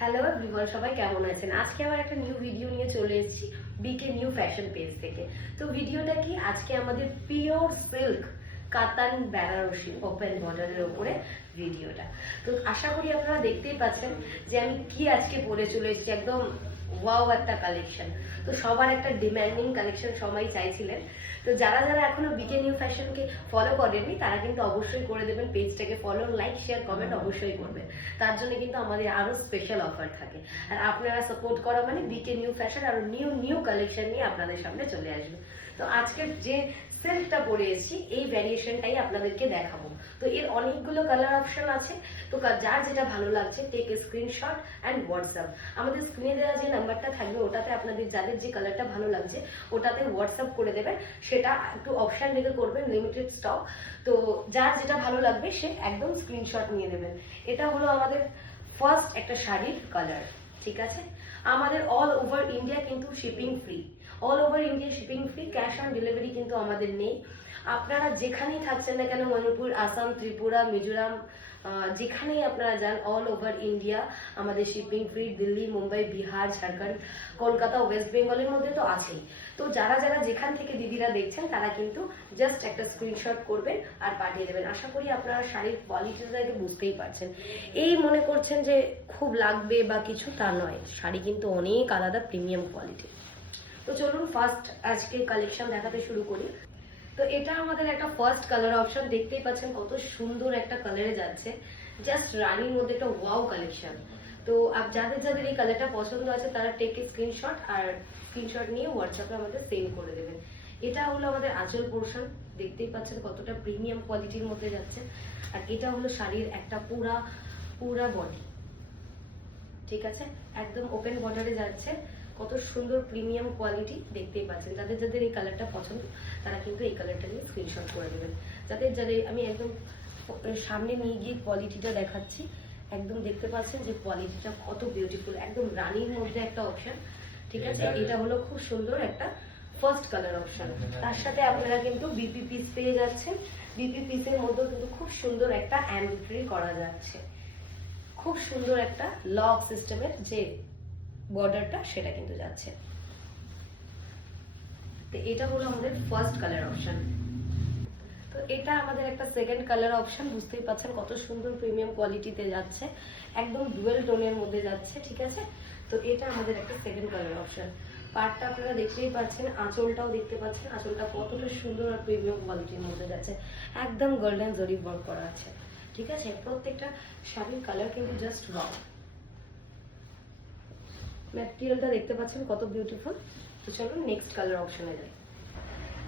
Hello everyone, সবাই কেমন আছেন? আজকে আবার একটা নিউ ভিডিও নিয়ে চলে এসেছি বিকে নিউ ফ্যাশন পেজ থেকে। তো ভিডিওটা কি, আজকে আমাদের পিওর সিল্ক কাতান বেনারসি ওপেন বর্ডারের উপরে ভিডিওটা। তো আশা করি আপনারা দেখতেই পাচ্ছেন যে আমি কি আজকে পরে চলে এসেছি, একদম ওয়াও একটা কালেকশন। তো সবার একটা ডিমান্ডিং কালেকশন সবাই চাইছিলেন। তো যারা যারা এখনো বিকে নিউ ফ্যাশনকে ফলো করেননি তারা কিন্তু অবশ্যই করে দেবেন, পেজটাকে ফলো, লাইক, শেয়ার, কমেন্ট অবশ্যই করবেন। তার জন্য কিন্তু আমাদের আরো স্পেশাল অফার থাকে। আর আপনারা সাপোর্ট করা মানে বিকে নিউ ফ্যাশন আরো নিউ নিউ কালেকশন নিয়ে আপনাদের সামনে চলে আসবে। তো আজকের যে সিল্কটা পরে এসেছি এই ভ্যারিয়েশনটাই আপনাদেরকে দেখাবো। তো এর অনেকগুলো কালার অপশন আছে। তো যার যেটা ভালো লাগছে take a screenshot and WhatsApp. আমাদের স্ক্রিনে দেওয়া যে নাম্বারটা থাকবে ওটাতে আপনাদের যাদের যে কালারটা ভালো লাগছে ওটাতে হোয়াটসঅ্যাপ করে দেবেন। সেটা একটু অপশন দেখে করবেন, লিমিটেড স্টক। তো যার যেটা ভালো লাগবে সে একদম স্ক্রিনশট নিয়ে নেবেন। এটা হলো আমাদের ফার্স্ট একটা শাড়ির কালার, ঠিক আছে? আমাদের অল ওভার ইন্ডিয়া কিন্তু shipping free, all over India shipping free, cash on delivery কিন্তু আমাদের নেই। আপনারা যেখানেই থাকছেন না কেন, মণিপুর, আসাম, ত্রিপুরা, মিজোরাম, যেখানেই আপনারা যান অল ওভার ইন্ডিয়া আমাদের shipping free. Delhi, Mumbai, Bihar, Jharkhand, Kolkata, West বেঙ্গলের মধ্যে তো আছেই। তো যারা যারা যেখান থেকে দিদিরা দেখছেন তারা কিন্তু জাস্ট একটা স্ক্রিনশট করবেন আর পাঠিয়ে দেবেন। আশা করি আপনারা শাড়ির কোয়ালিটিটা একটু বুঝতেই পারছেন। এই মনে করছেন যে খুব লাগবে বা কিছু, তা নয়, শাড়ি কিন্তু অনেক আলাদা প্রিমিয়াম কোয়ালিটি। তো চলুন ফার্স্ট আজকে কালেকশন দেখাতে শুরু করি। তো এটা আমাদের একটা ফার্স্ট কালার অপশন, দেখতেই পাচ্ছেন কত সুন্দর একটা কালারে যাচ্ছে, জাস্ট রানির মধ্যে একটা ওয়াও কালেকশন। তো যাদের যাদের এই কালারটা পছন্দ আছে তারা টেক এ স্ক্রিনশট, আর স্ক্রিনশট নিয়ে হোয়াটসঅ্যাপে আমাদের সেন্ড করে দেবেন। এটা হলো আমাদের আঁচল পোর্শন, দেখতেই পাচ্ছেন কতটা প্রিমিয়াম কোয়ালিটির মধ্যে যাচ্ছে। আর এটা হলো শাড়ির একটা পুরা পুরা বডি, ঠিক আছে? একদম ওপেন বর্ডারে যাচ্ছে, কত সুন্দর প্রিমিয়াম কোয়ালিটি দেখতেই পাচ্ছেন। যাদের যাদের এই কালারটা পছন্দ তারা কিন্তু এই কালারটা নিয়ে স্ক্রিনশট করে দেবেন। যাদের যাদের, আমি একদম সামনে নিয়ে গিয়ে কোয়ালিটিটা দেখাচ্ছি, একদম দেখতে পাচ্ছেন যে কোয়ালিটিটা কত বিউটিফুল, একদম রানির মধ্যে একটা অপশন, ঠিক আছে? এটা হলো খুব সুন্দর একটা ফার্স্ট কালার অপশন। তার সাথে আপনারা কিন্তু বিপি পিস পেয়ে যাচ্ছেন। বিপি পিসের মধ্যেও কিন্তু খুব সুন্দর একটা এমব্রয়ডারি করা যাচ্ছে, খুব সুন্দর একটা লক সিস্টেমের যে বর্ডারটা সেটা কিন্তু যাচ্ছে। তো এটা হলো আমাদের ফার্স্ট কালার অপশন। তো এটা আমাদের একটা সেকেন্ড কালার অপশন, বুঝতেই পাচ্ছেন কত সুন্দর প্রিমিয়াম কোয়ালিটিতে যাচ্ছে, একদম ডুয়েল টোনের মধ্যে যাচ্ছে, ঠিক আছে? তো এটা আমাদের একটা সেকেন্ড কালার অপশন। পার্টটা আপনারা দেখতেই পাচ্ছেন, আঁচলটাও দেখতে পাচ্ছেন, আঁচলটা কতটা সুন্দর আর প্রিমিয়াম কোয়ালিটির মধ্যে যাচ্ছে, একদম গোল্ডেন জরি ওয়ার্ক করা আছে, ঠিক আছে? প্রত্যেকটা শাড়ির কালার কিন্তু জাস্ট ওয়াও। ম্যাটেরিয়ালটা দেখতে পাচ্ছেন কত বিউটিফুল। তো চলুন নেক্সট কালার অপশনে যাই।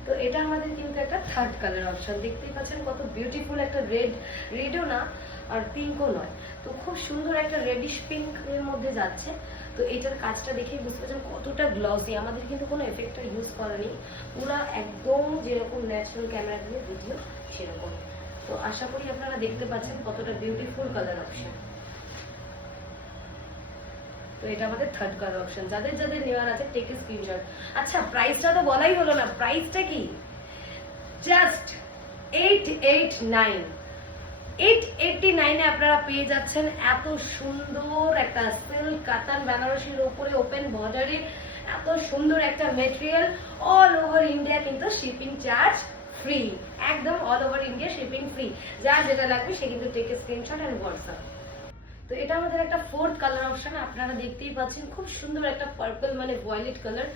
তো এটা আমাদের কিন্তু একটা থার্ড কালার অপশন, দেখতেই পাচ্ছেন কত বিউটিফুল একটা রেডও না আর পিঙ্কও নয়, তো খুব সুন্দর একটা রেডিশ পিঙ্ক এর মধ্যে যাচ্ছে। তো এটার কাজটা দেখেই বুঝতে পারছেন কতটা গ্লসি, আমাদের কিন্তু কোনো এফেক্টটা ইউজ করা নেই, পুরো একদম যেরকম ন্যাচারাল ক্যামেরা দিয়ে ভিডিও সেরকম। তো আশা করি আপনারা দেখতে পাচ্ছেন কতটা বিউটিফুল কালার অপশন। তো এটা আমাদের থার্ড কালার অপশন। যাদের যাদের নেওয়ার আছে টেক এ স্ক্রিনশট। আচ্ছা, প্রাইসটা তো বলাই হলো না, প্রাইসটা কি? জাস্ট 889, 889 এ আপনারা পেয়ে যাচ্ছেন এত সুন্দর একটা সিল্ক কাতান বেনারসির উপরে ওপেন বর্ডারে এত সুন্দর একটা ম্যাটেরিয়াল। অল ওভার ইন্ডিয়া কিন্তু শিপিং চার্জ ফ্রি, একদম all over India shipping free. যার যেটা লাগবে সে কিন্তু take a screenshot and WhatsApp. তো এটা আমাদের একটা ফোর্থ কালার অপশন, আপনারা দেখতেই পাচ্ছেন খুব সুন্দর একটা পার্পল মানে ভয়েলেট কালার,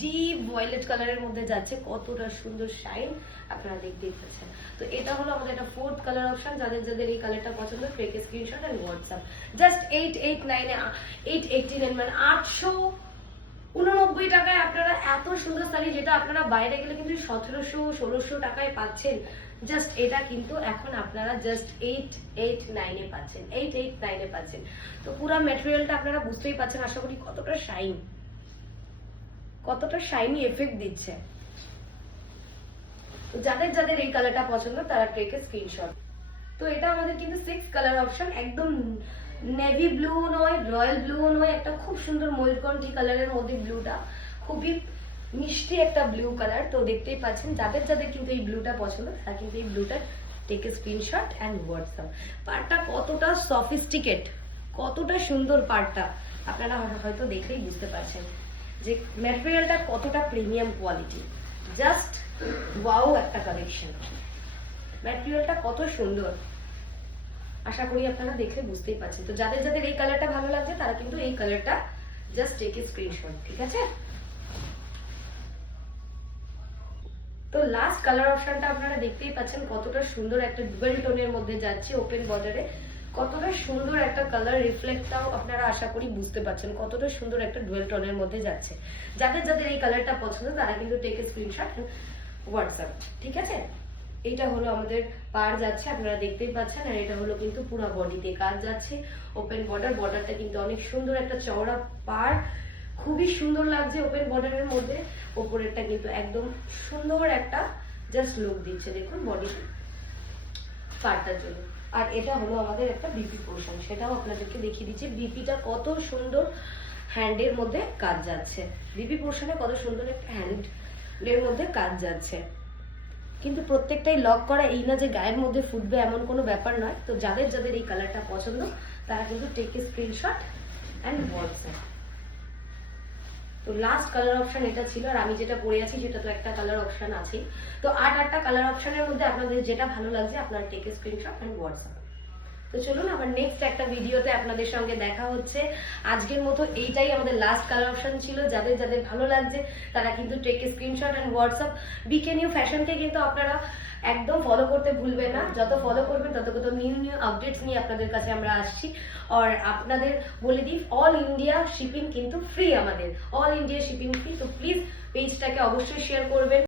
ডিপ ভয়েলেট কালারের মধ্যে যাচ্ছে, কতটা সুন্দর শাইন আপনারা দেখতেই পাচ্ছেন। তো এটা হলো আমাদের একটা ফোর্থ কালার অপশন। যাদের যাদের এই কালারটা পছন্দ take a screenshot and WhatsApp. Just 889 এ 889 মানে 889 টাকায় আপনারা এত সুন্দর শাড়ি, যেটা আপনারা বাইরে গেলে কিন্তু 1700-1600 টাকায় পাচ্ছেন, জাস্ট এটা কিন্তু এখন আপনারা জাস্ট 889 এ পাচ্ছেন, 889 এ পাচ্ছেন। তো পুরো ম্যাটেরিয়ালটা আপনারা বুঝতেই পাচ্ছেন আশা করি কতটা শাইন, কতটা শাইনি এফেক্ট দিচ্ছে। তো যাদের যাদের এই কালারটা পছন্দ তারা টেক এ স্ক্রিনশট। তো এটা আমাদের কিন্তু 6 কালার অপশন, একদম নেভি ব্লু নয়, রয়্যাল ব্লু নয়, একটা খুব সুন্দর ময়ূরকণ্ঠী কালারের মধ্যে ব্লুটা, খুবই মিষ্টি একটা ব্লু কালার। তো দেখতেই পাচ্ছেন যাদের যাদের কিন্তু এই ব্লুটা পছন্দ তারা কিন্তু এই ব্লুটা take a screenshot and WhatsApp. পার্টটা কতটা সফিস্টিকেট, কতটা সুন্দর পাড়টা, আপনারা হয়তো দেখলেই বুঝতে পারছেন যে ম্যাটেরিয়ালটা কতটা প্রিমিয়াম কোয়ালিটি। জাস্ট ওয়াও একটা কালেকশন, ম্যাটেরিয়ালটা কত সুন্দর, আশা করি আপনারা দেখে বুঝতেই পারছেন। তো যাদের যাদের এই কালারটা ভালো লাগছে তারা কিন্তু এই কালারটা জাস্ট টেক এ স্ক্রিনশট, ঠিক আছে? তো লাস্ট কালার অপশনটা আপনারা দেখতেই পাচ্ছেন কতটা সুন্দর একটা ডুয়েল টোনের মধ্যে যাচ্ছে ওপেন বর্ডারে। কতটা সুন্দর একটা কালার রিফ্লেক্টটাও আপনারা আশা করি বুঝতে পারছেন কতটা সুন্দর একটা ডুয়েল টোনের মধ্যে যাচ্ছে। যাদের যাদের এই কালারটা পছন্দ তারা কিন্তু টেক এ স্ক্রিনশট হোয়াটসঅ্যাপ, ঠিক আছে? এটা হলো আমাদের পার যাচ্ছে, আপনারা দেখতেই পাচ্ছেন। আর এটা হলো কিন্তু পুরো বডিতে কাজ যাচ্ছে, ওপেন বর্ডার। বর্ডারটা কিন্তু অনেক সুন্দর একটা চওড়া পার, খুবই সুন্দর লাগছে ওপেন বর্ডারের মধ্যে। ওপরেরটা কিন্তু একদম সুন্দর একটা জাস্ট লুক দিচ্ছে, দেখুন বডিতে পারটার জন্য। আর এটা হলো আমাদের একটা বিপি পোর্শন, সেটাও আপনাদেরকে দেখিয়ে দিচ্ছি বিপিটা কত সুন্দর হ্যান্ডের মধ্যে কাজ যাচ্ছে। বিপি পোর্শনে কত সুন্দর একটা হ্যান্ডের মধ্যে কাজ যাচ্ছে, কিন্তু প্রত্যেকটাই লক করা, এই না যে গায়ের মধ্যে ফুটবে এমন কোনো ব্যাপার নয়। তো যাদের যাদের এই কালারটা পছন্দ তারা কিন্তু take a screenshot and WhatsApp. তো লাস্ট কালার অপশন এটা ছিল, আর আমি যেটা পরে আছি সেটা তো একটা কালার অপশন আছেই। তো আটটা কালার অপশনের মধ্যে আপনাদের যেটা ভালো লাগছে আপনারা take a screenshot and WhatsApp. তো চলুন আবার নেক্সট একটা ভিডিওতে আপনাদের সঙ্গে দেখা হচ্ছে। আজকের মতো এইটাই আমাদের লাস্ট কালার অপশন ছিল। যাদের যাদের ভালো লাগছে তারা কিন্তু take a screenshot and WhatsApp. বিকে নিউ ফ্যাশনকে কিন্তু আপনারা একদম ফলো করতে ভুলবেন না, যত ফলো করবেন তত কত নিউ নিউ আপডেটস নিয়ে আপনাদের কাছে আমরা আসছি। আর আপনাদের বলে দিই অল ইন্ডিয়া শিপিং কিন্তু ফ্রি, আমাদের অল ইন্ডিয়া শিপিং ফ্রি। তো প্লিজ পেজটাকে অবশ্যই শেয়ার করবেন।